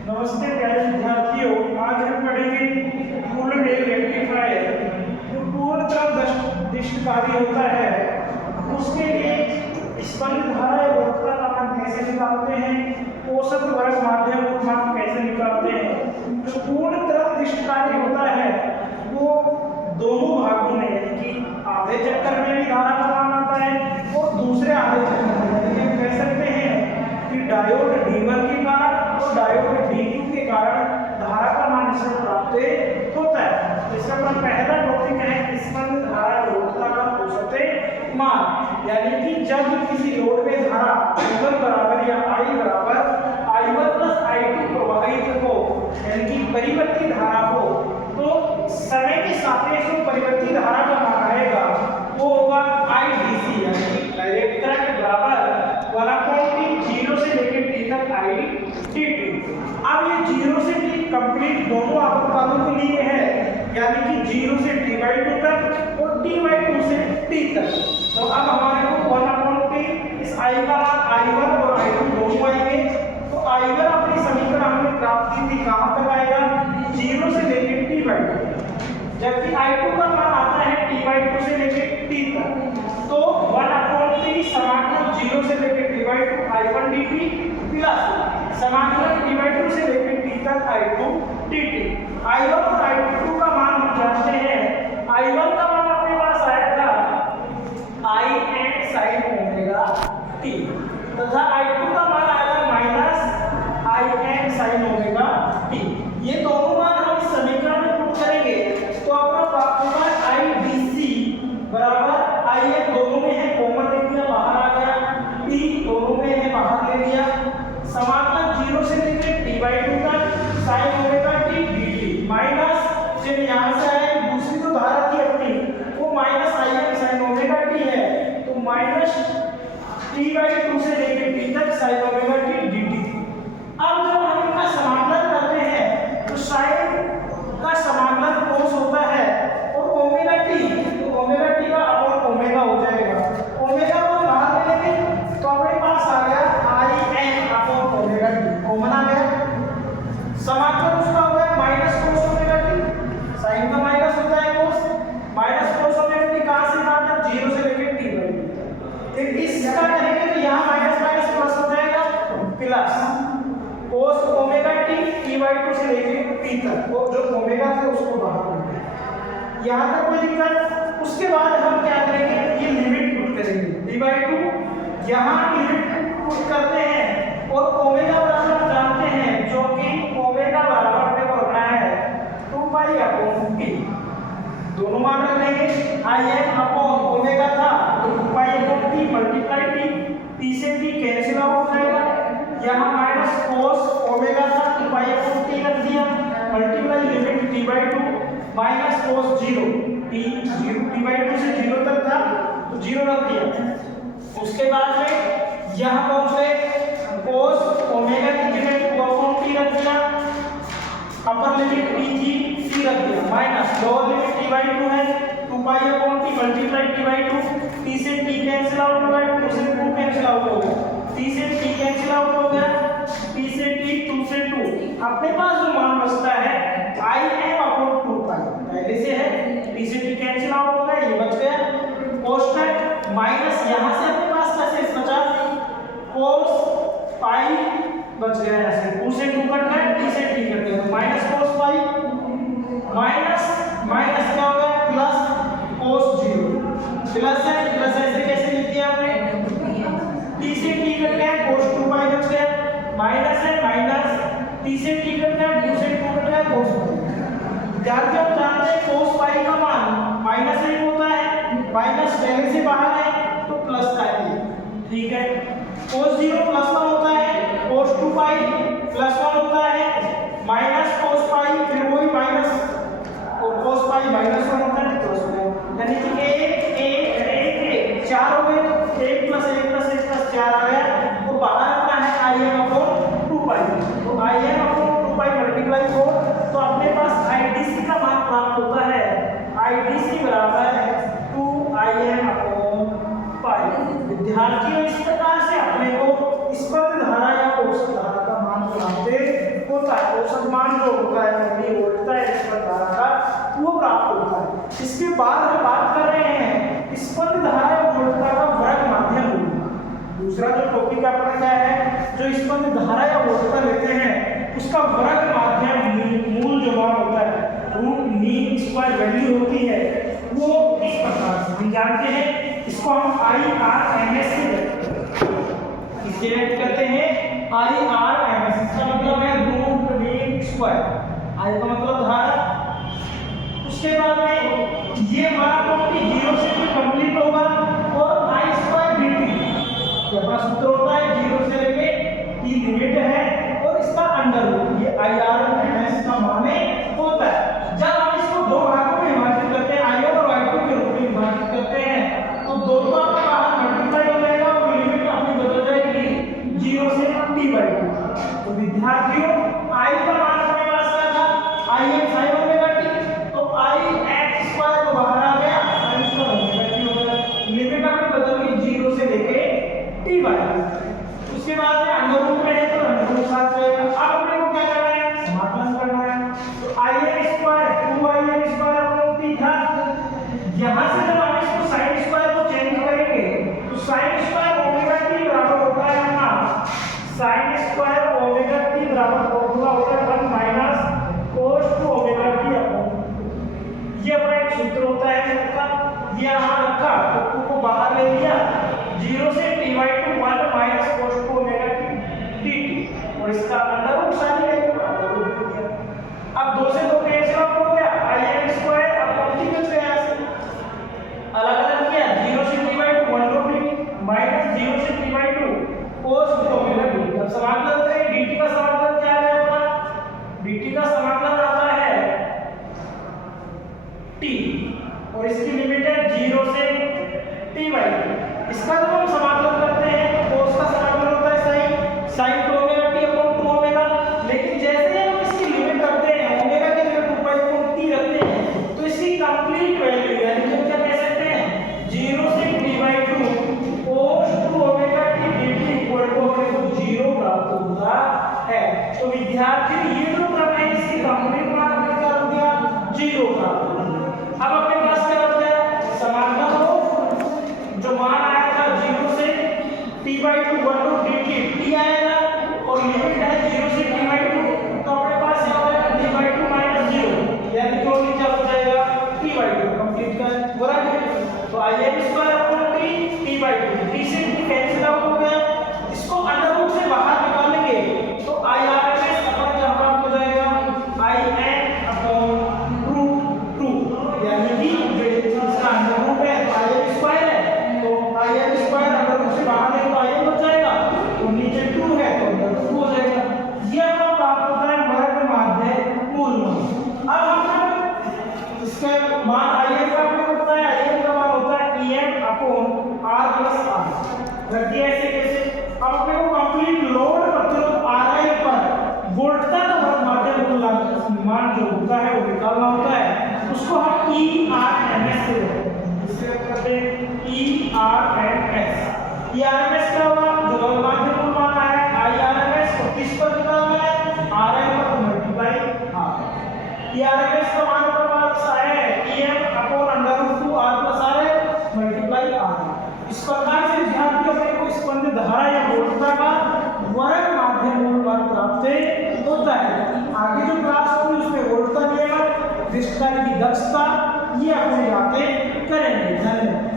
नमस्ते प्यारे विद्यार्थियों, आज हम पढ़ेंगे फुल वेव रेक्टिफायर। जो पूर्ण तरफ दृष्टकारी होता है उसके लिए स्पंद धारा या वक्रता का मान कैसे निकालते हैं, औसत वर्ग माध्यम का मान कैसे निकालते हैं। जो पूर्ण तरफ दृष्टकारी होता है वो दोनों भागों में यानी कि आधे चक्कर में भी धारा का मान आता है और दूसरे आधे चक्कर में यानी कि हम कह सकते हैं कि डायोड D1 के कारण और डायोड D2 के कारण धारा का मान इससे प्राप्त होता है। इसका अपना पहला टॉपिक है स्पंद धारा वक्रता का औसत मान, यानी कि जब किसी लोड में धारा I1 बराबर या I बराबर I1 प्लस I2 प्रवाहित हो यानी कि परिवर्ती धारा हो तो समय के सापेक्ष जो परिवर्ती धारा का मान आएगा वो होगा IDC यानी कि डायरेक्ट करंट के बराबर वाला कोण 0 से लेकर t तक IDT। अब ये 0 से t कंप्लीट दोनों आवर्तकालों के लिए है यानी कि 0 से t/2 तक और t/2 से t तक। तो अब हमारे को 1/t इस I का I1 और I2 दोनों आएंगे। तो I1 अपनी समीकरण हमने प्राप्त की थी कहां तक आएगा 0 से लेकर t/2, जबकि I2 का मान आता है t/2 से लेकर t तक। तो 1/t समाकलन 0 से लेकर t/2 I1 dt प्लस समाकलन t/2 से लेकर t तक I2 dt। I1 और I2 का मान हम जानते हैं। I1 का मान अपने पास आया था I n sin omega t तथा I2 का मान आया था minus I n sin omega t। ये दोनों मान हम इस समीकरण में पुट करेंगे तो अपना प्राप्त होगा IDC बराबर IN दोनों में है कॉमन ले लिया बाहर आ गया, T दोनों में है बाहर ले लिया, समाकलन 0 से लेकर t/2 तक sin omega t dt minus जब यहां से आए दूसरी जो धारा थी अपनी वो minus IN sin omega t है तो माइनस t/2 से लेकर t तक sin ओमेगा t dt। अब जब हम इनका समाकलन करते हैं तो sin का समाकलन cos होता है और ओमेगा t तो ओमेगा t का अपॉन ओमेगा हो जाएगा। ओमेगा को बाहर ले लेंगे तो अपने पास आ गया In upon omega t common आ गया। समाकलन उसका हो गया minus cos omega t, sin का माइनस होता है cos, minus cos omega t कहां से कहां तक 0 से लेकर t/2। फिर इसका करेंगे तो यहां माइनस माइनस प्लस हो जाएगा plus cos omega t t/2 से लेकर t तक वो जो ओमेगा था उसको बाहर ले लेंगे। यहां तक कोई दिक्कत। उसके बाद हम क्या करेंगे ये लिमिट पुट करेंगे t/2 यहां लिमिट पुट करते हैं और ओमेगा बराबर जानते हैं जो कि ओमेगा बराबर पे होना है 2π/t। दोनों मान रख लेंगे In अपॉन ओमेगा था 2π/t मल्टीप्लाई t से t कैंसिल आउट हो जाएगा। यहां माइनस cos ओमेगा था 2π/t रख दिया multiply limit t/2 minus cos 0 t/2 से 0 तक था तो 0 रख दिया। उसके बाद में यहां कौन से cos ओमेगा की जगह 2/t रख दिया, अपर लिमिट t थी c रख दिया माइनस लोअर लिमिट t/2 है 2π/t मल्टीप्लाई t/2 t से t कैंसिल आउट हो गया 2 से 2 कैंसिल आउट हो गया t से t कैंसिल आउट हो गया t से t 2 से 2। अपने पास जो मान बचता है Im/2π पहले से है t से t कैंसिल आउट हो गया ये बच गया कांस्टेंट माइनस यहां से अपने पास कैसे बचा cos पाई बच गया ऐसे 2 से 2 कट गया t से t कट गया minus cos pi minus minus क्या हो गया प्लस cos 0 प्लस है प्लस ऐसे कैसे लिख दिया हमने t से t कट गया cos 2π बच गया माइनस है माइनस t से t कट गया 2 से 2 कट गया cos पाई। ध्यान से हम जानते हैं cos पाई का मान माइनस ही होता है, माइनस पहले से बाहर है तो प्लस का है ठीक है। cos 0 प्लस 1 होता है, cos 2π प्लस 1 होता है माइनस cos पाई फिर वही माइनस और cos पाई माइनस 1 होता है प्लस 1 यानी कि 1 4 हो गए 1 + 1 + 1 + 4 आ गया तो बाहर अपना है Im/2π तो Im/2π मल्टीप्लाई 4 तो अपने पास IDC का मान प्राप्त होता है IDC बराबर 2Im/π। विद्यार्थियों इस प्रकार से अपने को स्पंद धारा या औसत धारा का मान प्राप्त होता है। बाद हम बात कर रहे हैं स्पंद धारा या वोल्टता का वर्ग माध्यम मूल। दूसरा जो टॉपिक अपना क्या है, जो स्पंद धारा या वोल्टता लेते हैं उसका वर्ग माध्यम मूल जो मान होता है, रूट मीन स्क्वायर वैल्यू होती है, वो इस प्रकार से हम जानते हैं। इसको हम IRMS से डिनोट करते हैं। IRMS इसका मतलब है रूट मीन स्क्वायर, I का मतलब धारा। उसके बाद में ये हमारा प्रॉपर्टी 0 से भी कंप्लीट होगा और I स्क्वायर dt ये अपना सूत्र होता है 0 से लेके t लिमिट है और इसका अंडर रूट, ये IRMS का मान होता है। जब हम इसको दो भागों में विभाजित करते हैं, I1 और I2 के रूप में विभाजित करते हैं, तो दोनों का बाहर मल्टीप्लाई हो जाएगा और लिमिट अपनी बदल जाएगी 0 से t/2। तो विद्यार्थियों I का मान अपने पास क्या था, Ix sin ओमेगा t, तो Ix स्क्वायर तो बाहर आ गया, sin स्क्वायर ओमेगा t हो गया, लिमिट अपनी बदल गई 0 से लेके t/2। उसके बाद में अंडर रूट में है तो अंडर रूट साथ रहेगा। अब अपने को क्या करना है, समाकलन करना है। तो In स्क्वायर 2In स्क्वायर अपने t था, यहां से जब हम इसको sin स्क्वायर को चेंज करेंगे तो sin स्क्वायर ओमेगा t बराबर होता है अपना sin स्क्वायर ओमेगा t बराबर होता है 1 minus cos 2 omega t upon, ये अपना एक सूत्र होता है इसका, ये यहां रखा तो 2 को बाहर ले लिया, 0 से t/2 1 minus cos 2 omega t dt और इसका अंडर रूट साइन लेंगे। अब 2 से 2 कैंसिल आउट हो गया, In स्क्वायर अपॉन t बच गया, अलग-अलग किया 0 से t/2 1 रूट dt माइनस 0 से t/2 cos 2 ओमेगा dt। अब समाकलन करें, dt का समाकलन क्या है अपना, dt का समाकलन आता है t और इसकी लिमिट है 0 से t/2। इसका जब हम समाकलन करते हैं तो cos का समाकलन होता है sin 2 omega t upon 2 omega, लेकिन जैसे हम इसकी लिमिट रखते हैं ओमेगा की जगह 2 अपॉन t रखते हैं तो इसकी कंप्लीट वैल्यू यानी कि क्या कह सकते हैं 0 से t/2 cos 2 omega t dt equal to हमें को 0 प्राप्त होता है। तो विद्यार्थी ये जो क्रम है इसकी कंप्लीट मान हमें क्या हो गया 0 प्राप्त हो गया। अब अपने पास क्या बच गया, समाकलन हो जो मान आया था 0 से t/2 1 रूट dt t आएगा और लिमिट है 0 से t/2, तो अपने पास क्या हो जाएगा t/2 माइनस 0 यानी कि नीचे हो जाएगा t/2 कंप्लीट का वर्ग है। तो In square upon t t/2, t से t कैंसिल आउट हो गया, इसको अंडर रूट से बाहर निकालेंगे तो IRMS अपना क्या प्राप्त हो जाएगा In अपॉन रूट 2 यानी कि इसका अंडर रूट है In स्क्वायर है, तो In स्क्वायर अंडर रूट से बाहर निकल तो In बच जाएगा, तो नीचे 2 है तो अंडर रूट हो जाएगा। ये अपना प्राप्त होता है वर्ग माध्य मूल मान। अब हम इसका मान In का आपको पता है, In का मान होता है Em upon R plus R। रख दिया ऐसे कैसे, अब अपने को कंप्लीट लोड प्रतिरोध Ri पर वोल्टता का वर्ग माध्य मूल मान जो होता है वो निकालना होता है, उसको हम IRMS से इससे करते हैं IRMS। IRMS क्या होगा, जो वर्ग माध्य मूल मान आया IRMS को किस पर निकालना है, Ri पर मल्टीप्लाई R। IRMS का मान अपने पास आया है Em upon under root 2 R plus R multiply R। इस प्रकार से ध्यान दिया अपने को स्पंद धारा या वोल्टता का वर्ग माध्य मूल मान प्राप्त होता है। आगे जो क्लास होगी उसमें वोल्टता नियमन, विस्तार की दक्षता, ये अपने बातें करेंगे। धन्यवाद।